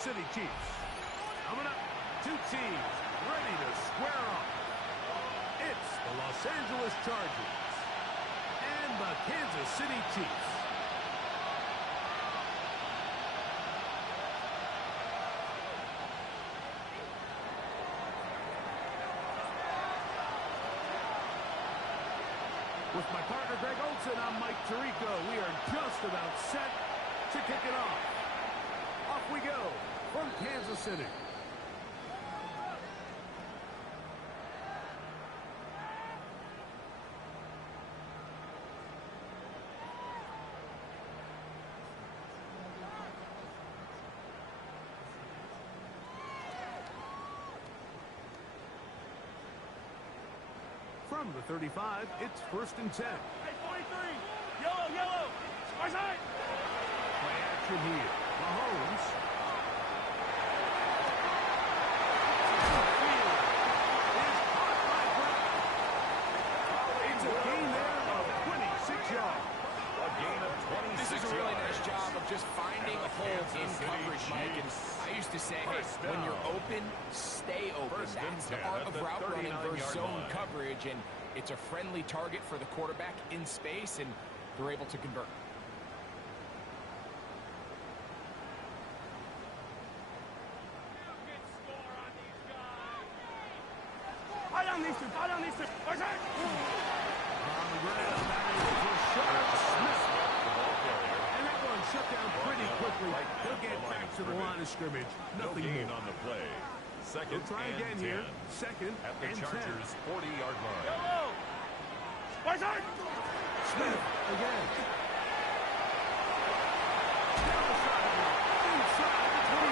City Chiefs. Coming up, two teams ready to square up. It's the Los Angeles Chargers and the Kansas City Chiefs. With my partner Greg Olson, I'm Mike Tirico. We are just about set to kick it off. Off we go from Kansas City. From the 35, it's 1st and 10. Hey, 43, yellow, square side. Play action here. Mahomes. It's a gain there of 26 yards. A gain of 26 This is a really yards. nice job of just finding a hole in coverage, Mike. And I used to say, hey, when you're open, stay open. That's the art of route running versus zone coverage, and it's a friendly target for the quarterback in space, and they're able to convert. Fall down these two. Square side. On the ground, that is for Sharp Smith. And that one shut down pretty quickly. He'll get back to the line of scrimmage. Nothing gain more. on the play. Second We'll try and again 10. here. Second At the and 10. Chargers' 40-yard line. Yellow. Square side. Smith again. Down the sideline. Inside the 20.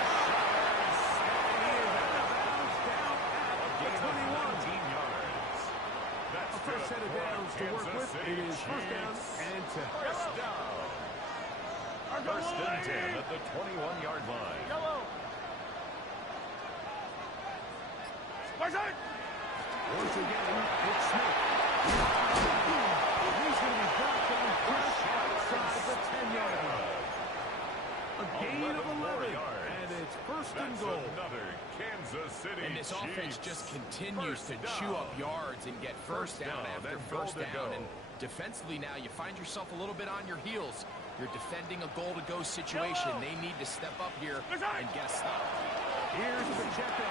And he is out of bounds down at the 21. 19 yards. That's A first set of downs to work with. It is 1st down and 10. First down. First and 10 at the 21-yard line. Yellow. Square side. Once again, it's Smith. He's going to be brought down just outside the 10-yard line. A gain of 11, yards. and it's 1st and That's goal. another Kansas City And this offense Chiefs. just continues to First chew down. up yards and get first down after and first goal to down. go. And defensively now, you find yourself a little bit on your heels. You're defending a goal-to-go situation. They need to step up here and get a stop. Here's Pacheco.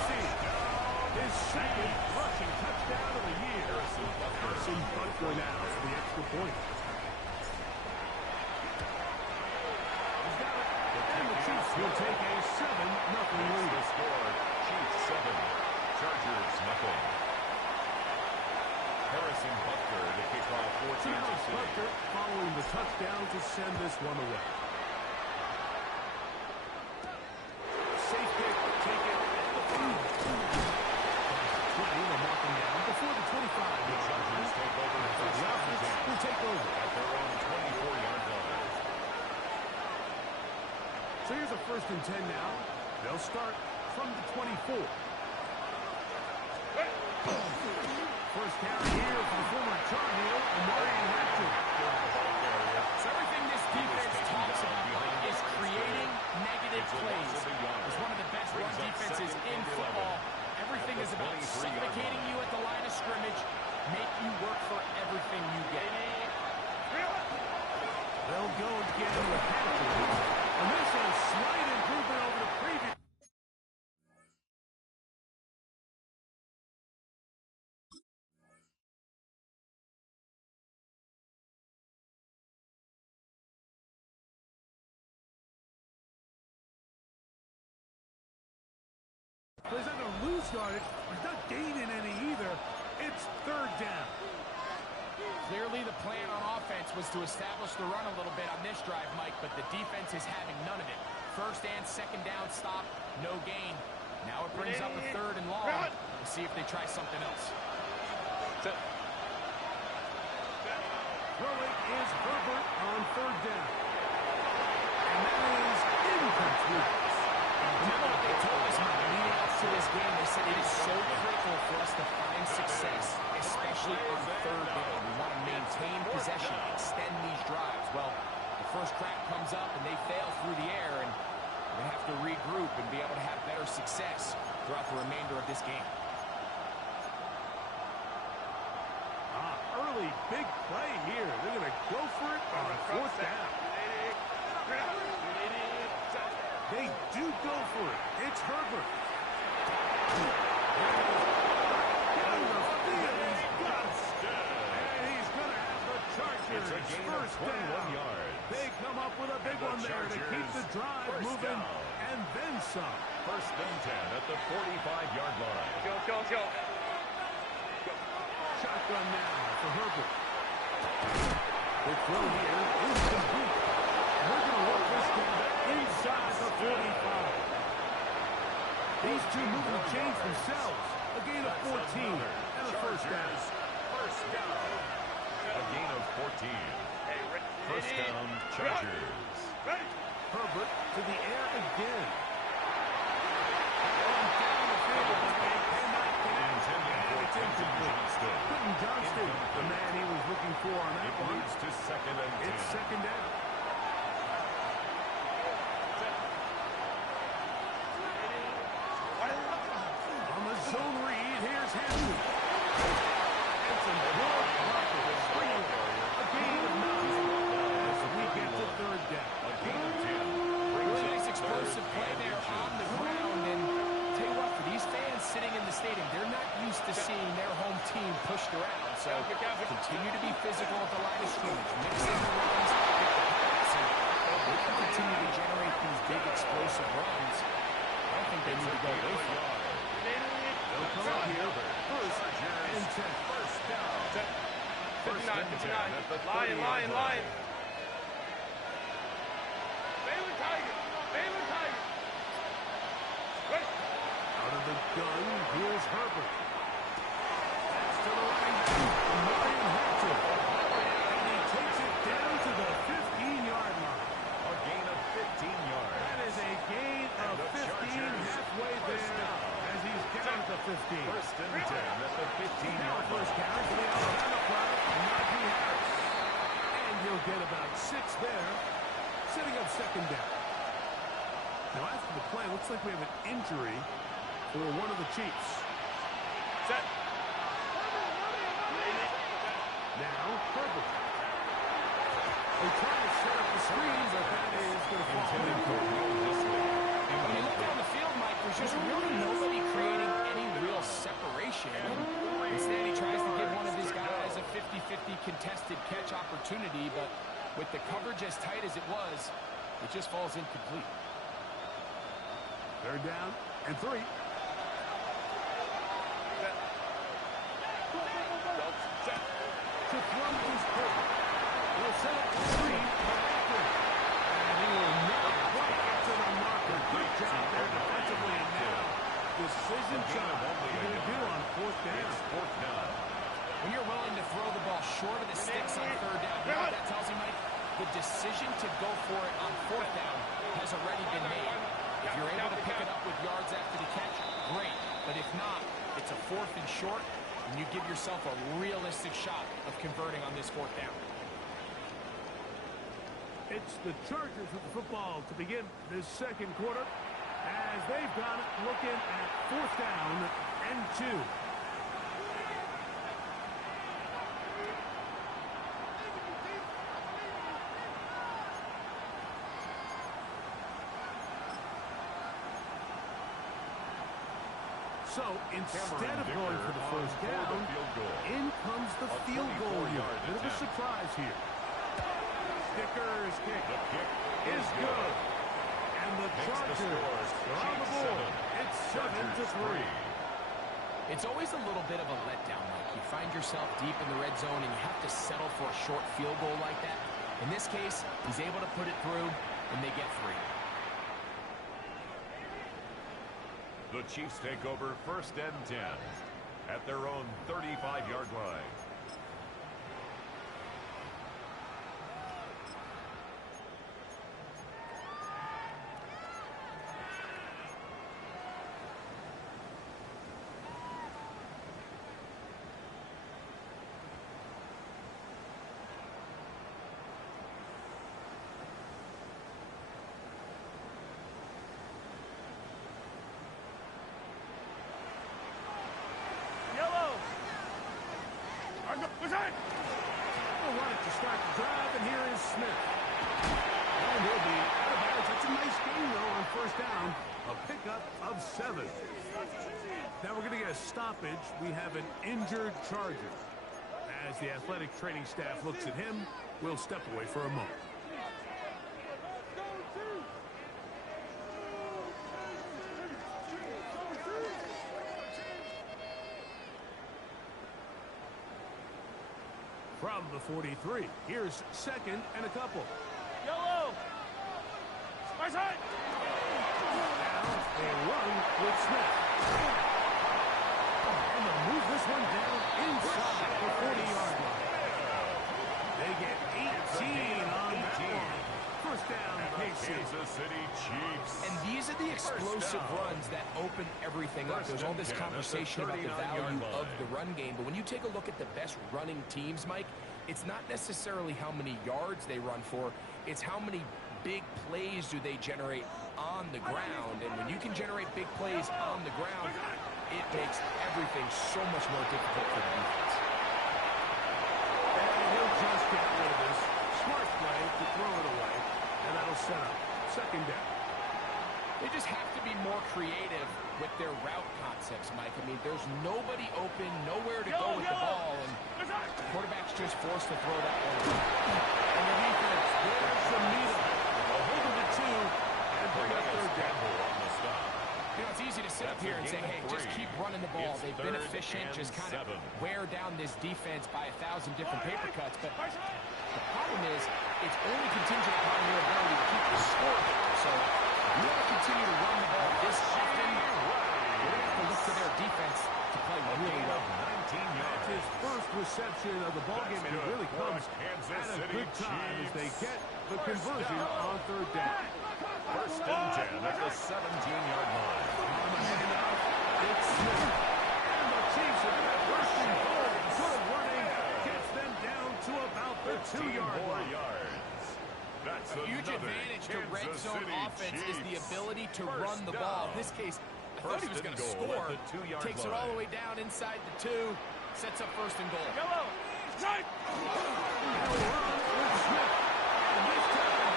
His second rushing touchdown of the year. Harrison Butker now for the extra point. He's got it. And the Chiefs will take a 7-0 lead. The score, Chiefs 7, Chargers 0. Harrison Butker to kick off for Kansas City. Butker following the touchdown to send this one away. Safe pick, take it at the 5. 20 will mark him down before the 25. The Chargers take over the The first offense down will take over. at their own 24-yard line. So here's a 1st and 10 now. They'll start from the 24. First carry here for the former Tar Heel, Amari Hatcher. So everything this defense talks about, Mike, is creating negative plays. It's one of the best run defenses in football. Everything is about suffocating you at the line of scrimmage, make you work for everything you get. They'll go again with Hatcher. And this is a slight improvement over the previous. He's not going to lose yardage. He's not gaining any either. It's 3rd down. Clearly the plan on offense was to establish the run a little bit on this drive, Mike, but the defense is having none of it. 1st and 2nd down stop, no gain. Now it brings up a 3rd and long. We'll see if they try something else. Throwing is Herbert on 3rd down. And that is incomplete. Remember what they told us, Mike, leading up to this game. They said it is so critical for us to find success, especially on third down. We want to maintain possession, extend these drives. Well, the first crack comes up and they fail through the air, and we're going to have to regroup and be able to have better success throughout the remainder of this game. Early big play here. They're going to go for it on fourth down. They do go for it. It's Herbert. Getting the field. He's got it. And he's going to have the Chargers. It's a gain of 21 yards. They come up with a big one there to keep the drive moving and then some. First and 10 at the 45-yard line. Shotgun now for Herbert. The throw here is complete. We're going to work this down inside the 45. These two moving the chains themselves. A gain of 14 and a first down. First down. A gain of 14. First down, Chargers. Herbert to the air again. On down the field, but they cannot connect. And it's incomplete. Quentin Johnston, the man he was looking for on that one. It leads to second and 10. It's second down. On the zone read, here's Henry. It's a good bucket. A gain of 9 as we get to third down. A gain of 10. Really nice explosive play there on the ground. And tell you what, for these fans sitting in the stadium, they're not used to seeing their home team pushed around. So continue to be physical at the line of scrimmage. Mix in the runs, get the passing. They can continue to generate these big explosive runs. I don't think they need to go away from it. They'll come out here. First and 10. First down. First and 10 at the 30-yard Lion. line. Baylor Tiger. Out of the gun, here's Herbert. That's to the right. Marion Hector. And he takes it down to the 15-yard line. A gain of 15 yards. That is a gain of 15 halfway there as he's down to 15. First and 10 at the 15-yard line. First down for the Alabama product, Najee Harris. And he'll get about 6 there, setting up second down. Now after the play, looks like we have an injury for one of the Chiefs. Set. Now, Herbert. They try to set up the screen, but that is going to fall incomplete. When you look down the field, Mike, there's just really nobody creating any real separation. Instead, he tries to give one of his guys a 50-50 contested catch opportunity, but with the coverage as tight as it was, it just falls incomplete. Third down and 3. To throw is Herbert. He'll set up the screen for Akron. And he will not quite get to the marker. Good job there defensively. And now, decision time. What are you going to do on fourth down? Fourth down. When you're willing to throw the ball short of the sticks on third down, you know what that tells you, Mike? The decision to go for it on fourth down has already been made. If you're able to pick it up with yards after the catch, great. But if not, it's a fourth and short, and you give yourself a realistic shot of converting on this fourth down. It's the Chargers with the football to begin this second quarter as they've got it looking at fourth down and 2. So instead of going for the first down, in comes the field goal unit. Bit of a surprise here. Sticker's kick is good. And the Chargers are on the board. It's 7-3. It's always a little bit of a letdown, Mike. You find yourself deep in the red zone and you have to settle for a short field goal like that. In this case, he's able to put it through, and they get 3. The Chiefs take over first and 10 at their own 35-yard line. drive, and here is Smith. And he'll be out of bounds. That's a nice gain, though, on first down. A pickup of 7. Now we're going to get a stoppage. We have an injured Charger. As the athletic training staff looks at him, we'll step away for a moment. From the 43, here's second and a couple. Yellow. Spice side. Now a run with Smith. And they'll move this one down inside the 40-yard line. They get 18 on that one. First down, Kansas City Chiefs. And these are the explosive runs that open everything up. There's all this conversation about the value of the run game, but when you take a look at the best running teams, Mike, it's not necessarily how many yards they run for, it's how many big plays do they generate on the ground. And when you can generate big plays on the ground, it makes everything so much more difficult for the defense. and he'll just get rid of this. Smart play to throw it away, and that'll set up second down. They just have to be more creative with their route concepts, Mike. I mean, there's nobody open, nowhere to go with the ball, and the quarterback's just forced to throw that one away. And the defense, there's some meat on it. They'll hold it to 2 and bring up third down. On the stop. You know, it's easy to sit up here and say, hey, just keep running the ball. It's They've been 3rd efficient, and just kind of 7. wear down this defense by 1,000 different paper cuts. But the problem is, it's only contingent upon your ability to keep the score down. So you want to continue to run the ball this often, you're going to have to look to their defense to play really well. 19 That's yards. his first reception of the ballgame, and it really comes at a good time as they get the conversion on third down. First and 10 at the 17-yard line. On the handoff, it's Smith. And the Chiefs are going to first and goal. Good running gets them down to about the 2-yard line. Yards. That's A huge another advantage to red Kansas zone City offense is the Chiefs. ability to First run the ball. down. In this case, I thought he was First going to and goal score. at the 2-yard Takes it all the line. way down inside the 2. Sets up first and goal. Yellow. Strike. They'll run with Smith. And this time,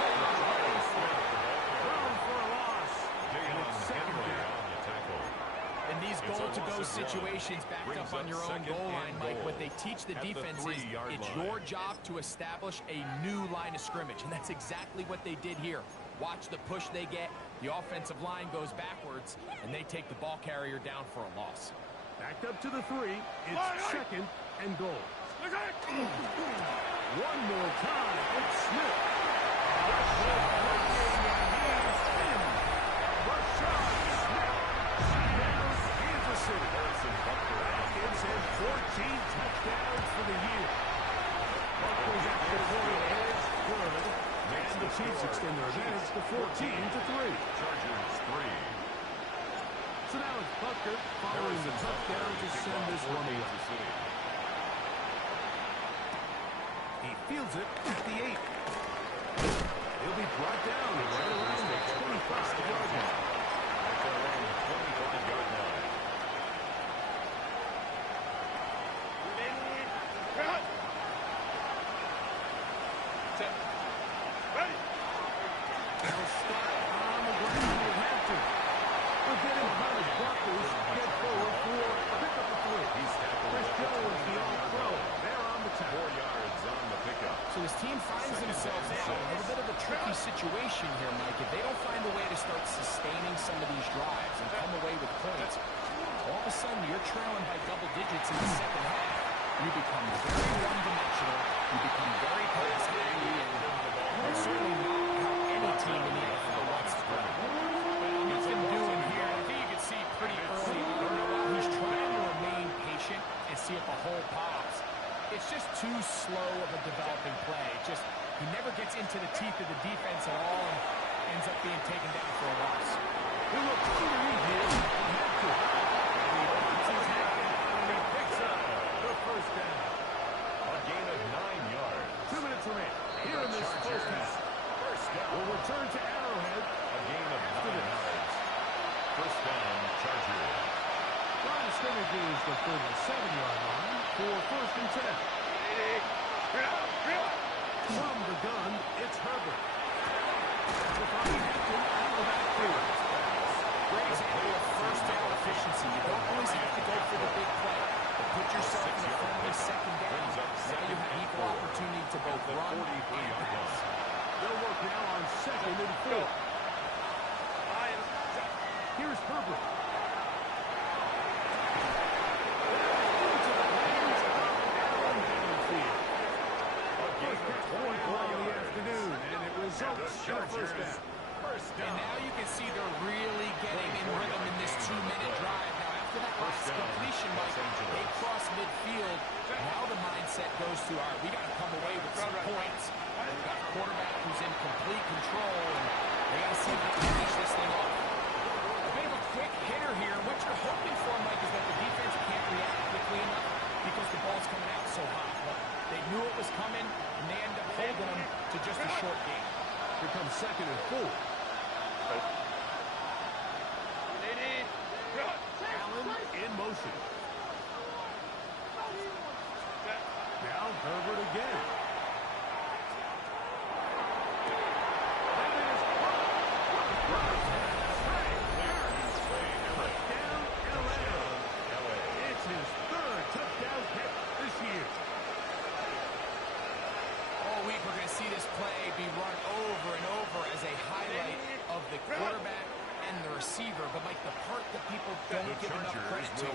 thrown for a loss. And it's second down. on the tackle. In these It's a goal-to-go loss of yards. situations backed Brings up on up your own second goal and line, Mike, goal what they teach the at the defense is 3-yard it's line. your job to establish a new line of scrimmage, and that's exactly what they did here. Watch the push they get. The offensive line goes backwards, and they take the ball carrier down for a loss. Backed up to the 3. It's second and goal. One more time. It's Smith. Rashad Smith. Down Kansas City. That gives him 14 touchdowns for the year. Buckley's extra point is good. And the Chiefs extend their advantage to 14-3. Chargers 3. So now it's Butker following the touchdown to send this one away. Kansas City. He fields it at the 8. He'll be brought down right around the 25-yard line. At their own 25-yard line. They'll start on the ground. They have to. We'll get him behind his blockers. Get forward for a pickup of 3. He's tackled Chris at the Jones, the 20-yard all-pro. line. They're on the 4 tackle. yards on the pickup. So this team finds themselves now in a little bit of a tricky situation here, Mike. If they don't find a way to start sustaining some of these drives and come away with points, all of a sudden you're trailing by double digits in the second half. You become very one-dimensional. You become very pass-heavy, and certainly not how any team in the NFL wants to play. What's been doing here, I think you can see pretty early on, while he's trying to remain patient and see if a hole pops, it's just too slow of a developing play. He never gets into the teeth of the defense at all and ends up being taken down for a loss. He looks underneath here. He had to. And he puts his head down and he picks up the first down. A gain of 9 yards. 2 minutes remain here in this first half. First down. We'll return to Arrowhead. A gain of 9 yards. First down, Chargers. Line of scrimmage is the 37-yard line for first and 10. From the gun, it's Herbert. Great example of first down efficiency. You don't always have to go for the big play, but put yourself in a friendly second down. Now you have equal opportunity to both run and pass. They'll work now on 2nd and 4. Here's Herbert. Into the hands of Allen downfield. First catch point play of the afternoon, and it results in a first down. And now you can see they're really getting in rhythm in this 2-minute drive. Now, after that last completion, Mike, they cross midfield. Now the mindset goes to, all right, we got to come away with some points. We've got a quarterback who's in complete control, and they got to see if they can finish this thing off. A bit of a quick hitter here. What you're hoping for, Mike, is that the defense can't react quickly enough because the ball's coming out so hot. But they knew it was coming, and they ended up holding them to just a short game. Here comes 2nd and 4. Allen in motion. Now Herbert again. That is touchdown LA. It's his 3rd touchdown catch this year. All week we're going to see this play be run over and over as a highlight of the quarterback and the receiver. But like the part that people don't give enough credit to,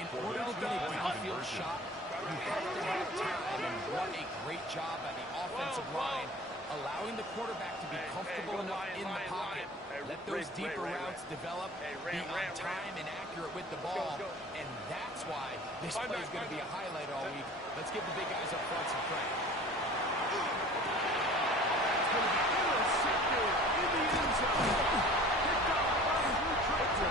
in order to get a downfield shot, you have to have time. And what a great job by the offensive line, allowing the quarterback to be comfortable enough in the pocket. Let those deeper routes develop, be on time and accurate with the ball. And that's why this play is going to be a highlight all week. Let's give the big guys up front some credit. That's going to be intercepted in the end zone. Picked up by Drew Tripper.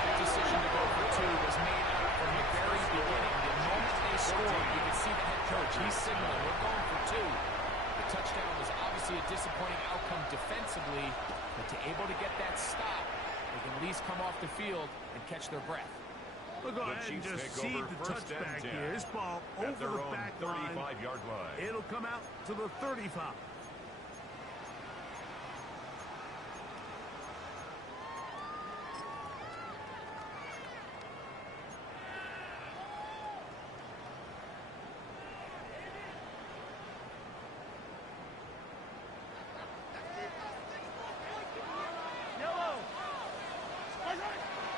The decision to go for 2 was made out from the very beginning. The moment they scored, you could see the head coach. He's signaling, we're going for 2. The touchdown was obviously a disappointing outcome defensively, but to able to get that stop, they can at least come off the field and catch their breath. We'll go ahead and just seed the touchback here. This ball over the back line. 35-yard line. It'll come out to the 35.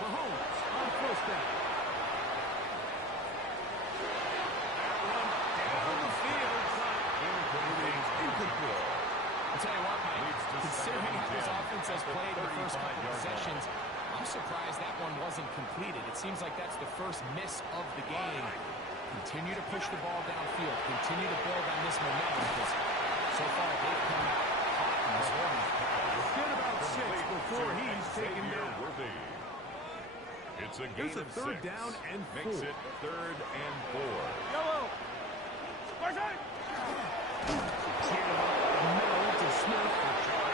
Mahomes on first down. That one down the field, but incomplete. I'll tell you what, Mike, considering how this offense has played the first couple possessions, I'm surprised that one wasn't completed. It seems like that's the first miss of the game. Continue to push the ball downfield. Continue to build on this momentum because so far they've come out hot in this one. Get about 6 before he's taken down. It's a Here's gain a of 3rd 6. down and 4. Makes it 3rd and 4. Yellow. Side. Middle to Smith.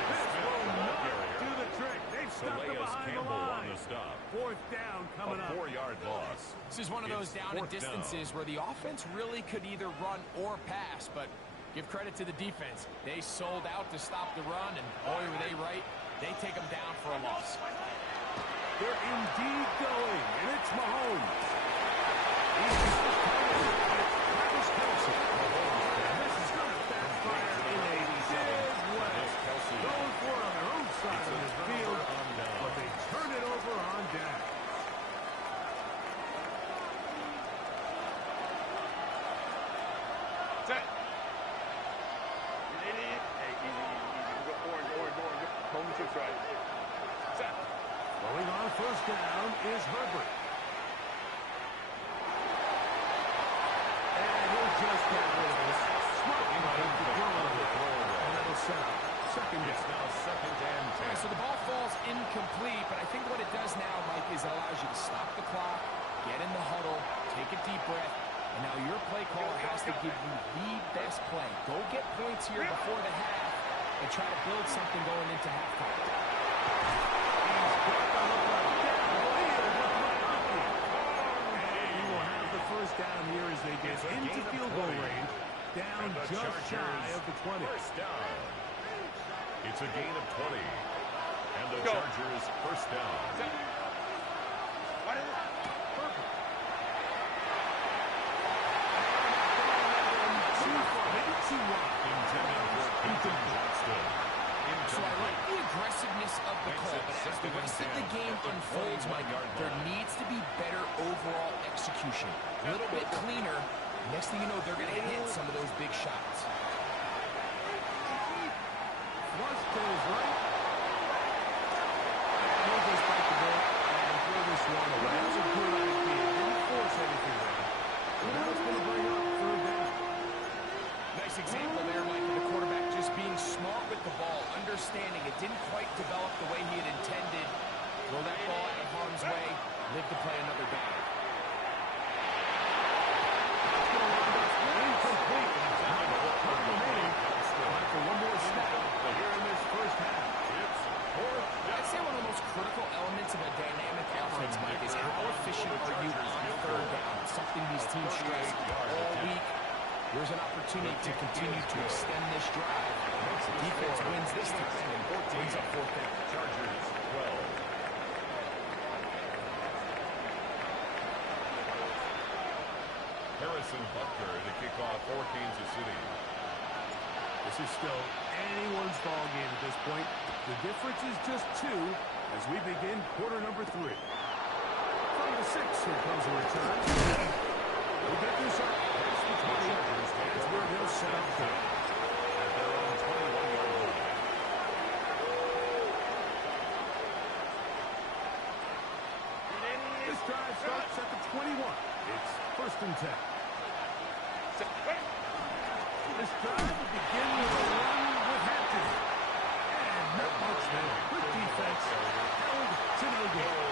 This will not do the trick. They've stopped him behind the line. On the stop. 4th down coming up. A 4-yard loss. This is one of those It's down and 4th distances where the offense really could either run or pass, but give credit to the defense. They sold out to stop the run, and boy, were they right. They take them down for a loss. They're indeed going, and it's Mahomes. He's just Travis Kelce. And this is going to backfire in a big way. Going for it on their own side of the field, but they turn it over on down. Set. Hey, easy. Go orange. Home to right. Set. Going on first down is Herbert. And he'll just get rid of this. Smart play to throw it. And that'll set up 2nd down. It's now 2nd and 10. All right, so the ball falls incomplete, but I think what it does now, Mike, is it allows you to stop the clock, get in the huddle, take a deep breath, and now your play caller has to give you the best play. Go get points here before the half and try to build something going into halftime. And he will have the first down here as they get into field goal range. down just shy of the 20. First down. It's a gain of 20. And the Chargers first down. So I like the aggressiveness of the call, but as the rest of the game unfolds, Mike, there needs to be better overall execution. A little bit cleaner. Next thing you know, they're going to hit some of those big shots. Flush to his right. He'll just bite the ball and throw this one away. That was a good idea. Didn't force anything there. And now it's going to bring up third down. Nice example there, Mike, of the quarterback just being smart with the ball, understanding it didn't quite develop the way he had intended. Throw that ball out of harm's way, live to play another down. Incomplete. Time for one more snap here in this first half. I'd say one of the most critical elements of a dynamic offense, Mike, is how efficient are you on third down. It's something these teams stress all week. Here's an opportunity to continue to extend this drive. The defense wins this time and brings up fourth down. Chargers 12. Harrison Butker to kick off for Kansas City. This is still anyone's ball game at this point. The difference is just 2 as we begin quarter number 3. From the 6, here comes a return. We'll get this up. That's the 20. That's where they'll set up third. At their own 21-yard line. This drive starts at the 21. It's first and 10. This drive will begin with a run with Hampton. And not much there. Good defense. Held to no goal.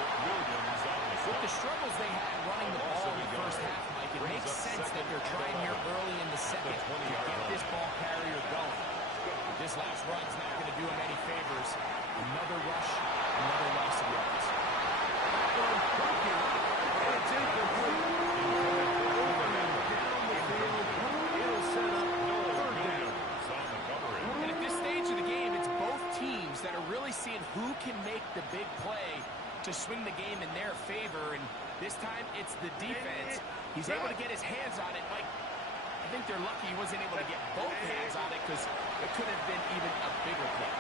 With the struggles they had running the ball in the first half, Mike, it makes sense that they're trying here early in the second to get this ball carrier going. But this last run's not going to do him any favors. Another rush, another loss of yards. It's incomplete. Down the field. It'll set up third down. And at this stage of the game, it's both teams that are really seeing who can make the big play to swing the game in their favor, and this time it's the defense. He's able to get his hands on it. Mike, I think they're lucky he wasn't able to get both hands on it because it could have been even a bigger play.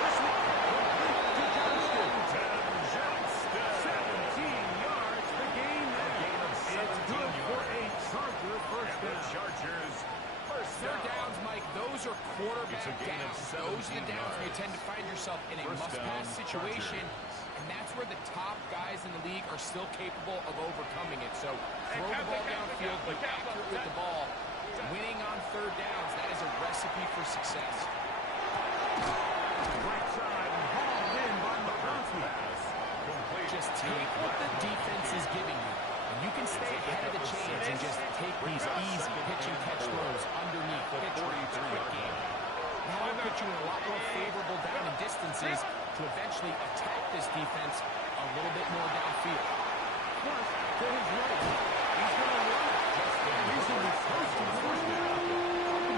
This one complete to Johnston. 17 yards. The game there. It's good for a Charger first down. Chargers Third downs, Mike, those are quarterback downs. Those are the downs where you tend to find yourself in a must-pass situation, and that's where the top guys in the league are still capable of overcoming it. So throw the ball downfield, be accurate with the ball. Winning on third downs, that is a recipe for success. Right side and hauled in by McConkey. Just take what the defense is giving you. And you can stay ahead of the chains and just take these easy pitch and catch throws underneath the 43-yard game. Now it'll put you in a lot more favorable down and distances to eventually attack this defense a little bit more downfield. Plus, to his right. He's going to run it. He's going to be close to the first down.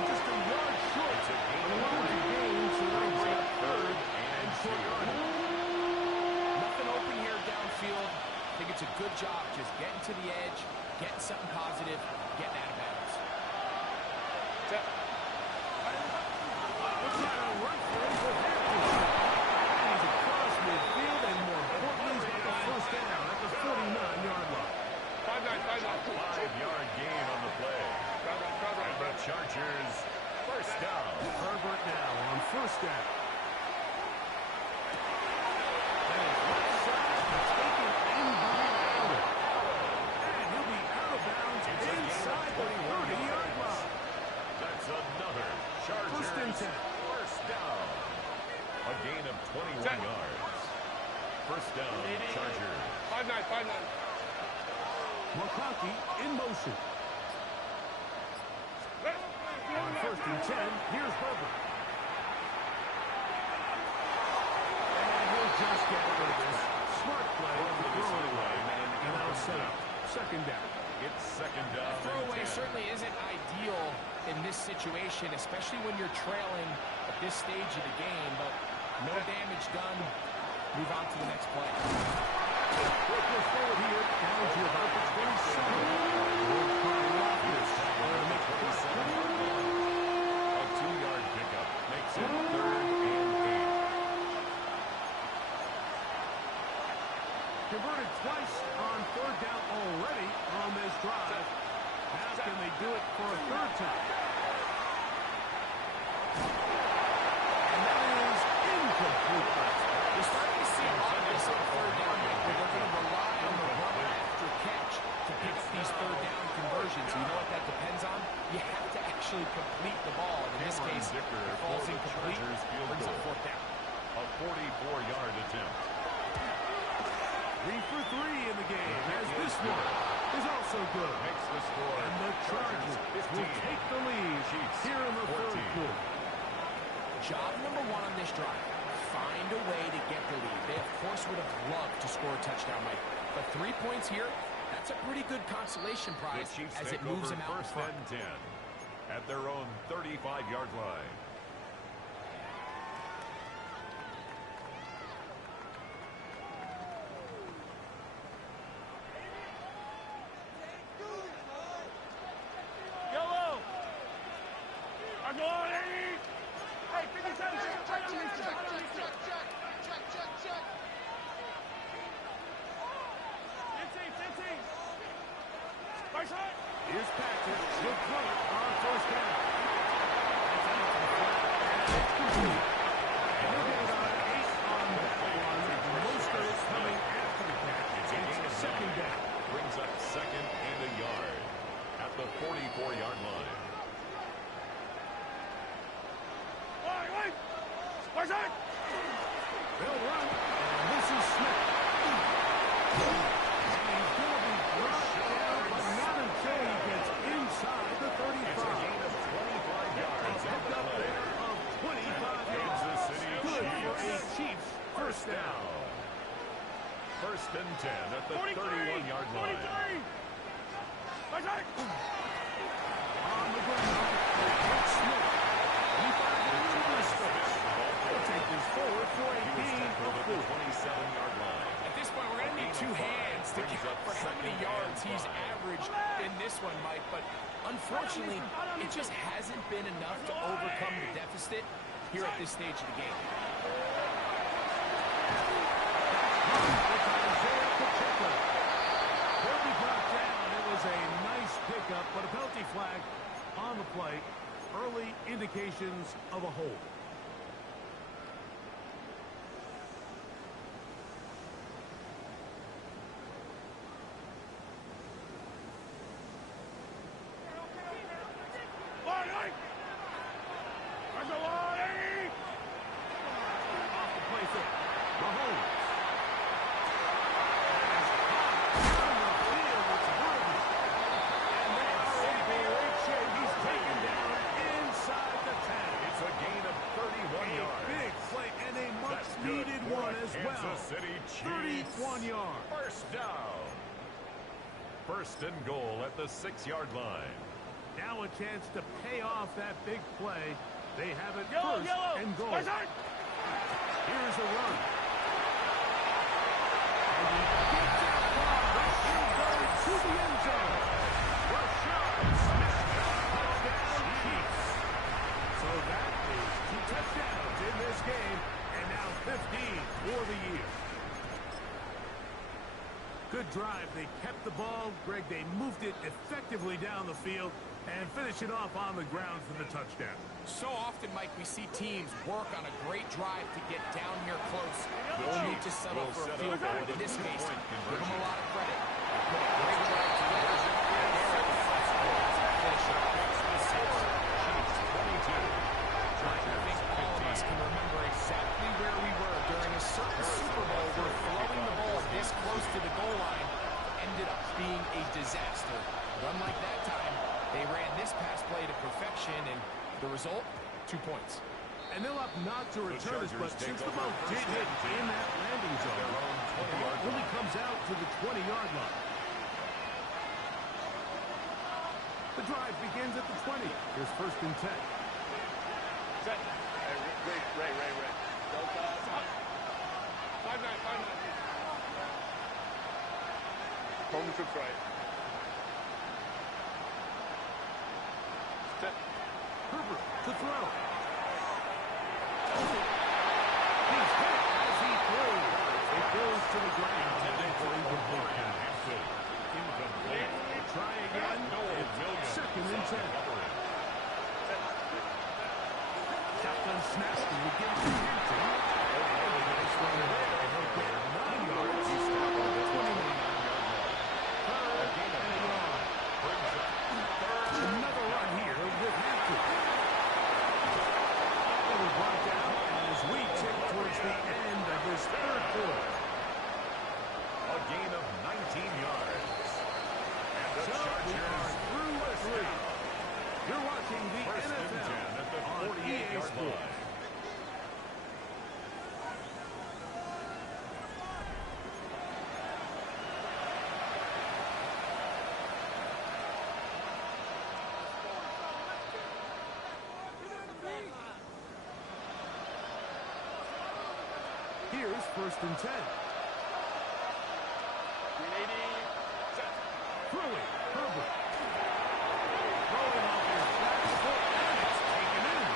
Just a yard short. Along the game, so they'll bring up third and short yardage. Nothing open here downfield. I think it's a good job just getting to the edge, getting something positive, getting out of bounds. Looks like a run for it with Hampton. He's across midfield, and more importantly, he's got the first down at the 49-yard line. 5-yard gain on the play. And the Chargers first down. Herbert now on first down. First down. A gain of 21 yards. First down, Chargers. 5-9. McConkey in motion. On first and 10, here's Herbert. And he'll just get rid of this. Smart play on the throwing line. And that'll set up second down. It's second down. A throwaway certainly isn't ideal in this situation, especially when you're trailing at this stage of the game, but no damage done. Move on to the next play. Quick forward here, down to about the 27. A 2-yard pickup makes it 3rd and 8. Converted twice on 3rd down already on this drive. How can they do it for a 3rd time? And that is incomplete. You're starting to see a lot of this on 3rd down, Mike, where they're going to rely on the run after catch to pick up these 3rd down conversions. You know what that depends on? You have to actually complete the ball. In this case, it falls incomplete, brings up 4th down. A 44-yard attempt. 3 for 3 in the game, as this one is also good. Makes the score. And the Chargers will take the lead here in the 3rd quarter. Job number 1 on this drive. Find a way to get the lead. They, of course, would have loved to score a touchdown, Mike. But 3 points here, that's a pretty good consolation prize as it moves them out in front. First and 10 at their own 35-yard line. Yellow! I'm going, Eddie! Hey, 57, check. 50. My shot! Here's Patrick. He'll throw it on 1st down. That's out to the flat, and it's complete. And he'll get it on 8 on that one. Mostert is coming after the catch. It's 2nd down. Brings up 2nd and a yard at the 44-yard line. Wait! Where's that? They'll run, and this is Smith. He's going to be brought down, but not until he gets inside the 35. It's a gain of 25 yards. A pickup there of 25 yards. Kansas City Good for a Chiefs. Chiefs first down. First and 10 at the 31-yard line. 43! My shot! On the ground, it's Smith. 25 yards in the space. He'll take this forward for a gain of 4. 27-yard line. At this point, we're going to need 2 hands to count for how many yards he's averaged in this one, Mike. But unfortunately, it just hasn't been enough to overcome the deficit here at this stage of the game. He'll be brought down. It was a nice pickup, but a penalty flag on the play. Early indications of a hold. Off the play fake. Mahomes. Needed one as well. Kansas City Chiefs. 31 yards. First down. First and goal at the 6-yard line. Now a chance to pay off that big play. They have it first and goal. Here's a run. And he gets that ball right inside to the end zone. Rashad Smith. Touchdown Chiefs. So that is 2 touchdowns in this game. And now 15 for the year. Good drive. They kept the ball. Greg, they moved it effectively down the field and finish it off on the ground for the touchdown. So often, Mike, we see teams work on a great drive to get down here close. Only to settle for a field goal. But in this case, give them a lot of credit. They put a great drive together. Finish it off. I think all of us can remember exactly where we were during a certain Super Bowl where throwing the ball this close to the goal line ended up being a disaster. But unlike that time, they ran this pass play to perfection, and the result, 2 points. And they'll opt not to return this, but since the ball did hit in that landing zone, the ball only comes out to the 20-yard line. The drive begins at the 20. Here's first and 10. Set. Hey, Ray. Delta. 5-9. Home to right. Set. Herbert to throw. He's hit as he throws. It goes to the ground. Incomplete. Try again. It's second and 10. Shotgun snap. We give it to Hampton. Nice run ahead. 9 yards. He's stopped on the 29-yard line. Third and long. Another run here with Hampton. It was brought down as we tick towards the end of this third quarter. A gain of 19 yards. And the Chargers through a 3. You're watching the first and NFL 10 at the on 48-yard line. Here's first and 10. 380. Set. Throwing. Herbert. Throwing off his back foot, and it's taken in.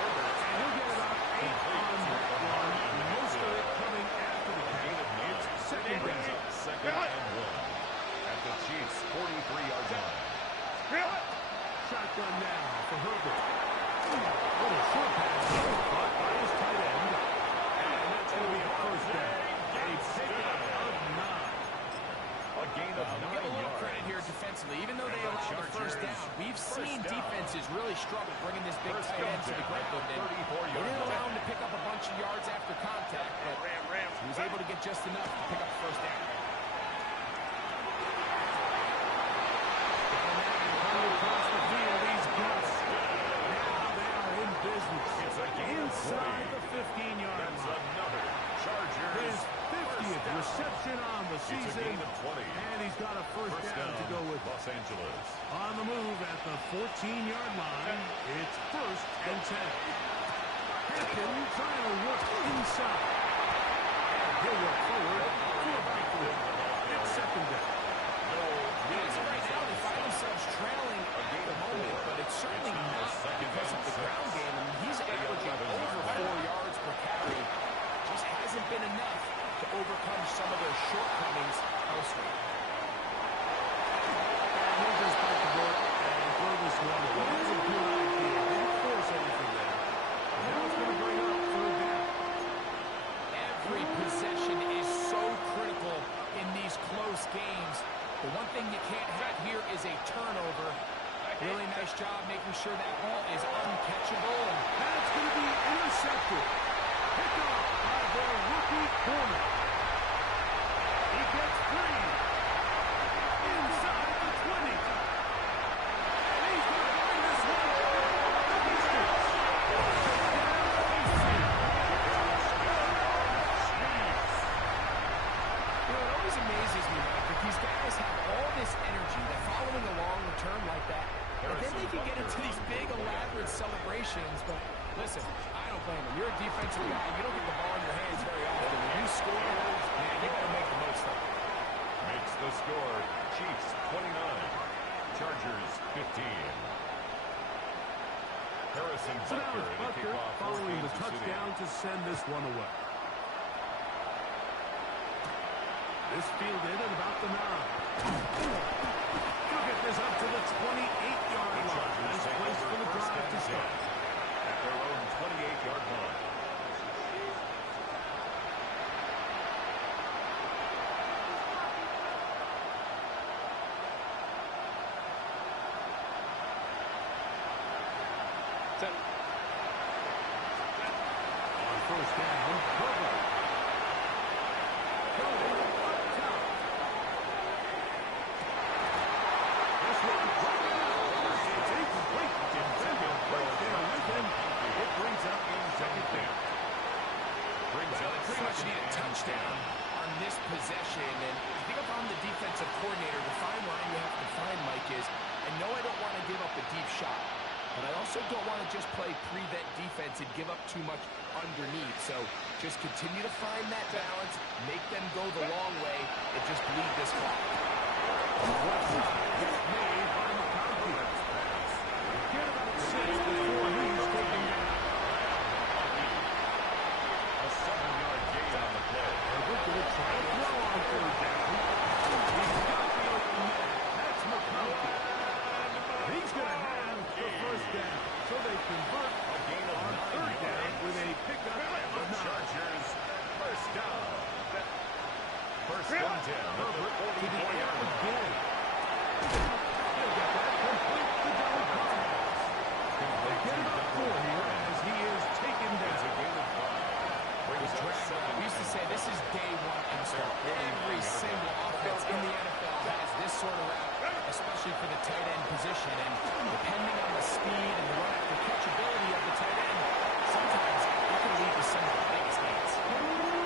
Herbert. And he'll get about 8 on that one. Most of it coming after the catch. It's second Brings down. up second and 1 at the Chiefs' 43-yard line. Shotgun now for Herbert. Little short pass. Caught by his tight end. And that's going to be a first down. A pickup of 9. A gain of 9 Give a little yards. credit here defensively. Even though they allowed the first down, we've seen defenses really struggle bringing this big tight end to the ground. And they didn't allow him to pick up a bunch of yards after contact, but he was able to get just enough to pick up the first down. Across the field, he's got it. Now they are in business. It's a gain of Inside 20. the 15-yard That's line. another Chargers His 50th reception on the It's a season. gain of 20. And he's got a first down to go with. Los Angeles. On the move at the 14-yard line, it's first and 10. Hampton trying to work inside. And he'll work forward for about 3. It's second down. As of right now, they find themselves trailing at the moment, but it's certainly not because of the ground game. I mean, he's averaging over 4 yards per carry. Just hasn't been enough to overcome some of their shortcomings elsewhere. And he'll just bite the bullet and throw this one away. That's a good idea. Didn't force anything there. And now it's going to bring up third down. Every possession is so critical in these close games. The one thing you can't have here is a turnover. Really nice job making sure that ball is uncatchable. And That's going to be intercepted. Picked off by their rookie corner. He gets 3. Inside the 20. And he's going to bring this one the distance. you know, it always amazes me, Mike, that these guys have all this energy. They're following along the term like that. But then they can get into these big, elaborate celebrations. But listen, I don't blame them. You're a defensive guy. You don't get the ball in your hands very often. When you score, man, you got to make the most of it. Makes the score Chiefs 29, Chargers 15. Harrison So now Butker it's to kick Butker off for following the Kansas City. touchdown to send this one away. This fielded at about the 9. He'll get this up to the 28-yard The line. Chargers Nice take place over for the first drive and to 10 start. at their own 28-yard line. Set. On first down, Herbert. Going up top. This one right now. It's incomplete. Defender right there with him. It brings up second down. Brings Well, up they pretty much second need a and touchdown on this possession. And I think if I'm the defensive coordinator, the fine line you have to find, Mike, is I know I don't want to also don't want to just play prevent defense and give up too much underneath. So just continue to find that balance, make them go the long way, and just bleed this clock. It's made by McConkey. Get about 6 before he's taken down. A 7-yard gain on the play. Herbert going to try to throw on 3rd down. He's got the open man. That's McConkey. He's going to have the 1st down. So they convert A gain of on 9 3rd down yards. with a pickup The of 9. Chargers, 1st down. 1st and 10 at the Herbert to the 44-yard air line. again. He'll get that complete to Dallas Connors. They get him up 4 here as he is taken It's a down. gain of 5. Brings up second. We used to say this is day one install. Every single offense in the NFL has this sort of route, especially for the tight end position. And depending on the speed and the run after catchability of the tight end, sometimes it can lead to some of the biggest hits.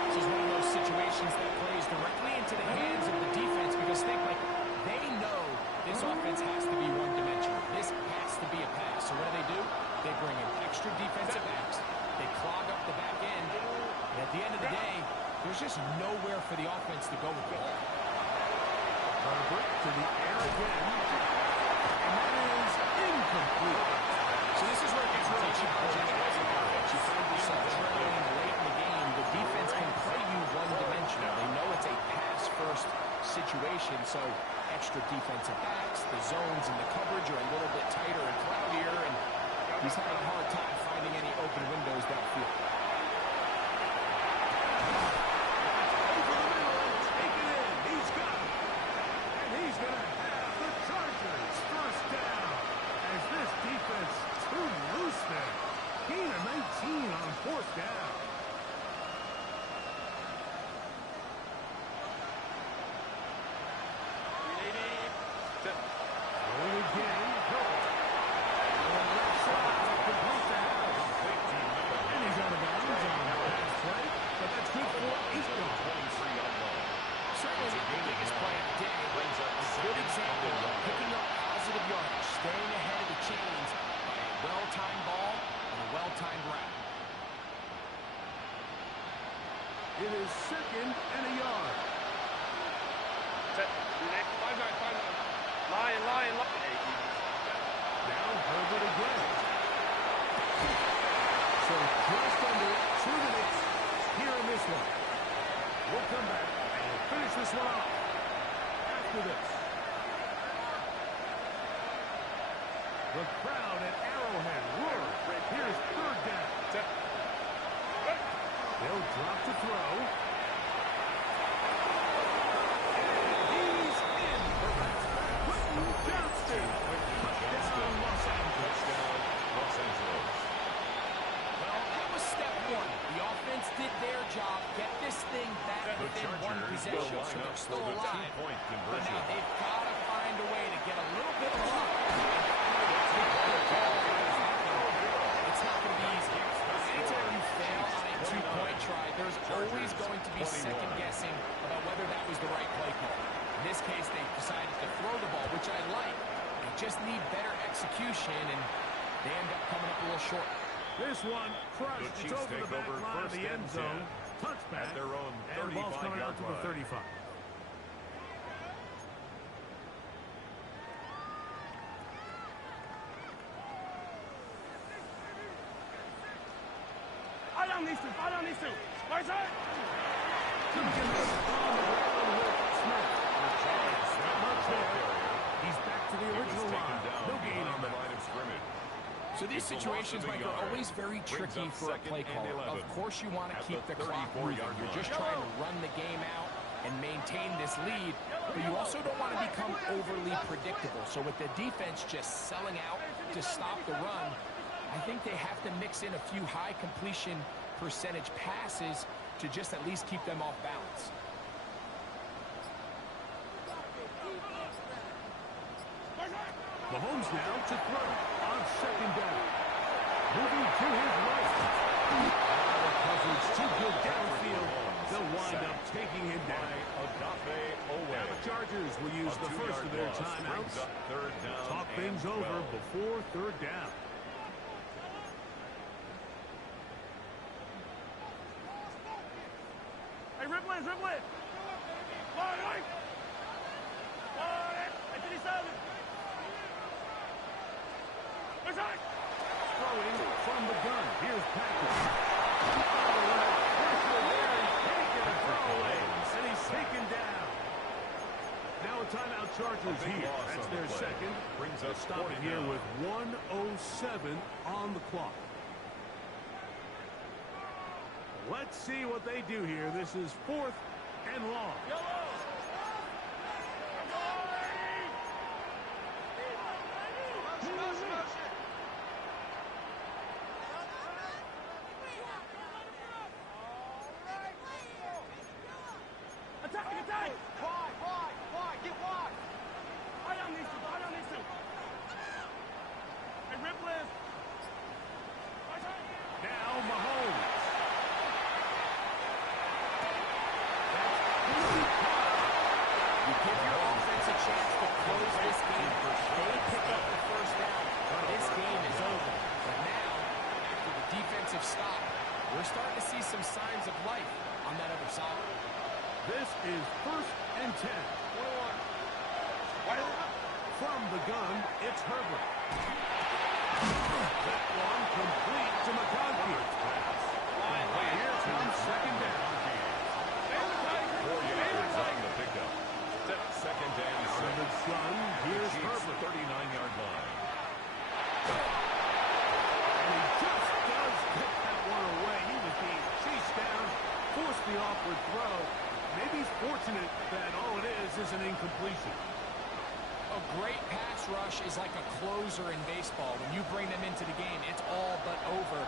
This is one of those situations that plays directly into the hands of the defense because they know this offense has to be one-dimensional. This has to be a pass. So what do? They bring in extra defensive backs. They clog up the back end. And at the end of the day, there's just nowhere for the offense to go with the ball. Herbert to the air again. And that is incomplete. So this is where it gets really challenging as an offense. You find yourself trailing late in the game. The defense can play you one-dimensional. They know it's a pass-first situation, so extra defensive backs, the zones and the coverage are a little bit tighter and cloudier, and he's having a hard time finding any open windows downfield. Over the middle, take it in. He's got it. And he's going to have the Chargers 1st down. As this defense too loose there. Gain of 19 on 4th down. Rolling again, Herbert. On the left side, complete to Allen. And he's out of bounds on the pass play, but that's good for 8 yards. Certainly not the biggest play of the day, but a good example of picking up positive yardage, staying ahead of the chains by a well-timed ball and a well-timed route. It is 2nd and a yard. Set. 5-9. Line. Now Herbert again. So just under 2 minutes here in this one. We'll come back and finish this one off after this. The crowd at Arrowhead roars. Here's 3rd down. They'll drop to throw. And he's in for that. Quentin Johnston. Touchdown, Los Angeles. Los Angeles. Well, that was step 1. The offense did their job, get this thing back The within one Chargers possession, will so line they're up still for the alive. two-point But conversion. now they've got to find a way to get a little bit of luck. It's not going to be easy. Anytime you fail on a 2-point try, there's always going to be second-guessing about whether that was the right play call. In this case, they decided to throw the ball, which I like. They just need better execution, and they end up coming up a little short. This one crushed. The It's Chiefs over the take back over line of 1st the end and zone. 10 Touchback. at their own And the ball's coming out 35-yard to the line. 35. Follow these two. Right side. Couldn't get this on the ground with Smith. Not much there. He's back to the original line. No gain on the that. line of scrimmage. So these situations, Mike, are always very tricky for a play caller. Of course you want to keep the clock moving. You're just trying to run the game out and maintain this lead, but you also don't want to become overly predictable. So with the defense just selling out to stop the run, I think they have to mix in a few high completion percentage passes to just at least keep them off balance. Mahomes now to throw on 2nd down. Moving to his right. The coverage too good downfield. They'll wind up taking him down. Now the Chargers will use the first of their timeouts. Talk things over before 3rd down. Throwing from the gun. Here's Packers. And he's taken down. Now a timeout Chargers here. That's their second. Brings They'll us stop it here with 1:07 on the clock. Let's see what they do here. This is 4th and long. Now Mahomes. You give your offense a chance to close this game. They pick up the first down. This game is over. But now, after the defensive stop, we're starting to see some signs of life on that other side. This is 1st and 10. From the gun, it's Herbert. That one complete to McConkey. Here comes 2nd down. 4 yards on the pickup. Second and Herbert's run. Here's Herbert. 39-yard line. And he just does pick that one away. He was being chased down, forced the awkward throw. Maybe he's fortunate that all it is an incompletion. A great pass rush is like a closer in baseball. When you bring them into the game, it's all but over.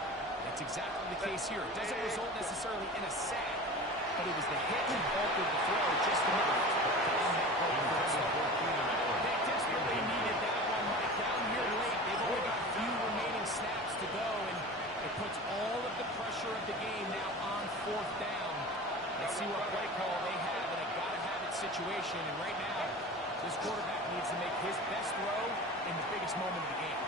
That's exactly the case here. It doesn't result necessarily in a sack, but it was the hit that altered the throw just enough. They desperately needed that one, Mike. Down here late, they've only got a few remaining snaps to go, and it puts all of the pressure of the game now on 4th down. Let's see what play call they have in a gotta-have-it situation, and right now, this quarterback needs to make his best throw in the biggest moment of the game.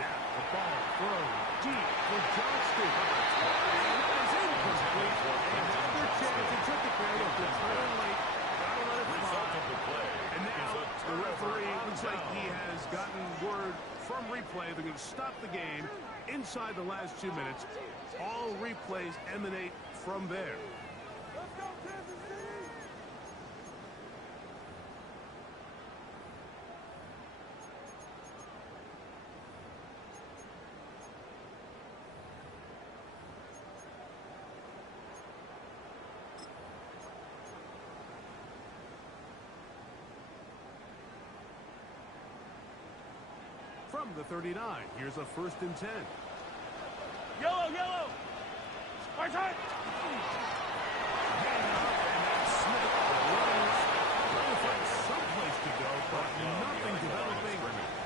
Yeah, the ball thrown deep for Johnston. And that is incomplete. And another chance to took it there with the turn late. Gotta let it fly. And now the referee looks like he has gotten word from replay. They're going to stop the game inside the last 2 minutes. All replays emanate from there. From the 39, here's a 1st and 10. Yellow, yellow. Our time. Someplace to go, but nothing developing.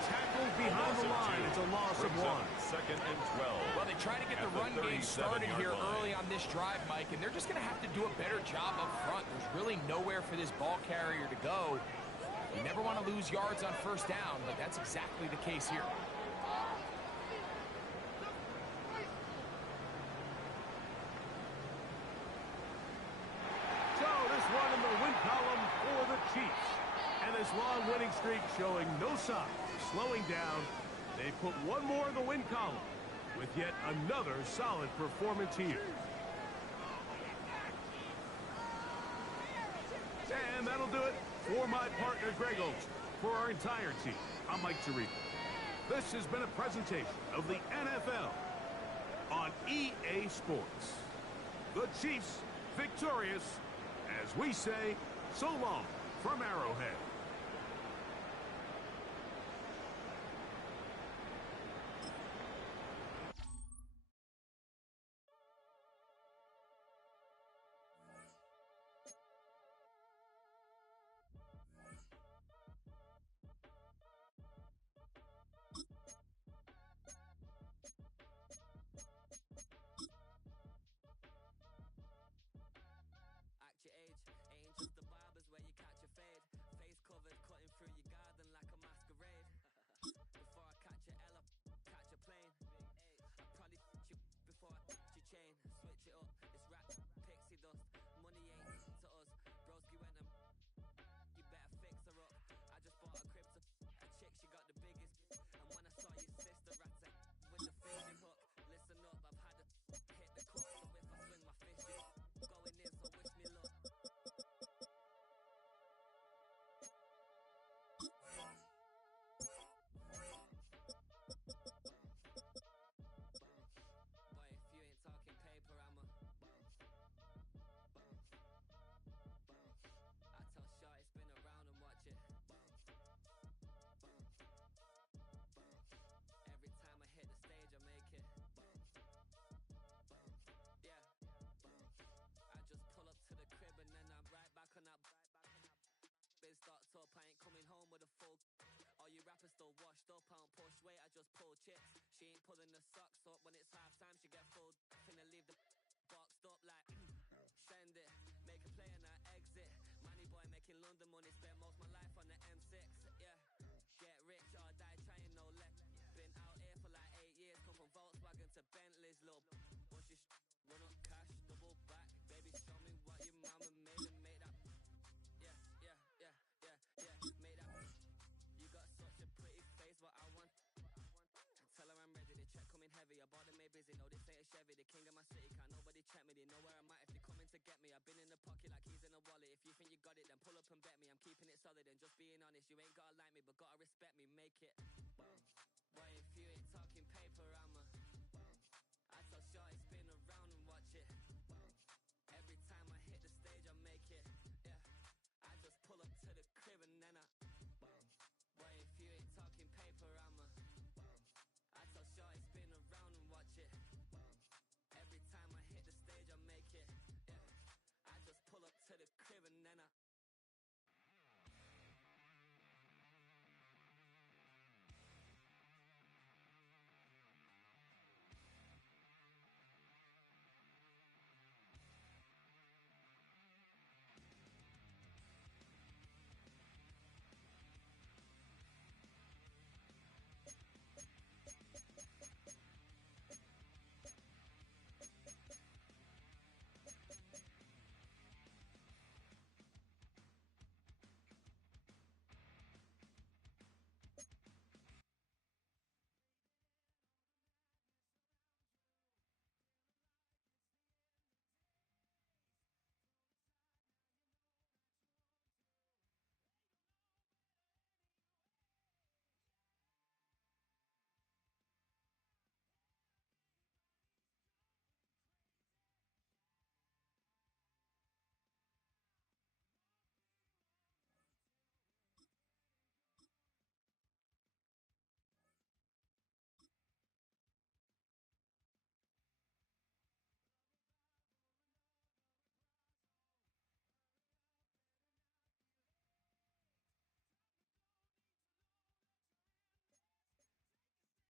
Tackled behind the line. It's a loss of 1. 2nd and 12. Well, they try to get the run game started here early on this drive, Mike, and they're just going to have to do a better job up front. There's really nowhere for this ball carrier to go. You never want to lose yards on 1st down, but that's exactly the case here. So this one in the win column for the Chiefs. And this long winning streak showing no sign of slowing down. They put one more in the win column with yet another solid performance here. And that'll do it for my partner, Greg Olson. For our entire team, I'm Mike Tirico. This has been a presentation of the NFL on EA Sports. The Chiefs victorious, as we say, so long from Arrowhead. Act your age, ain't just the barbers where you catch your fade. Face the money, spent most of my life on the M6, yeah. Get rich or die trying, no left. Been out here for like 8 years, come from Volkswagen to Bentleys, little bunch of run up cash, double back. Baby, show me what your mama made and make that. Yeah, make that. You got such a pretty face, what I want. Tell her I'm ready, the check coming heavy. I bought them made busy, no this ain't a Chevy. The king of my city, can't nobody check me. They know where I'm at if they coming to get me. I've been in the pocket like he's in a wallet. If you think you got it, then pull up and bet me. I'm keeping it solid and just being honest. You ain't gotta like me, but gotta respect